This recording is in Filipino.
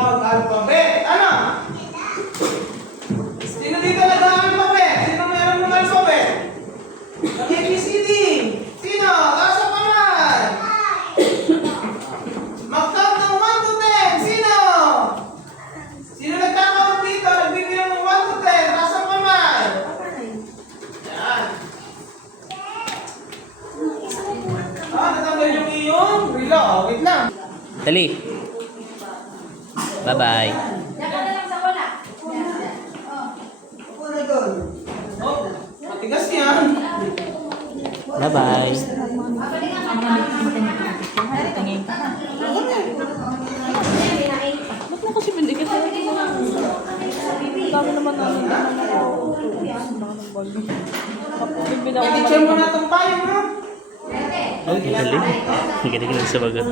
mag-alphabet. Ano? Sino dito nag-alphabet? Sino meron ng alphabet? ABCD. Sino? Taas ang kamay. Mag-count ng 1 to 10. Sino? Sino nagka-count dito? Nagbibilang ng 1 to 10. Taas ang kamay. Yan. Natanggal yung iyong relo. Wait lang. Dali. Bye-bye. Oh, matigas yan. Bye-bye. Ba't mo kasi binigyan tayo? Ang dami naman namin I-teacher mo na itong tayo, ha? Oh, galing. Galing lang sa bagot.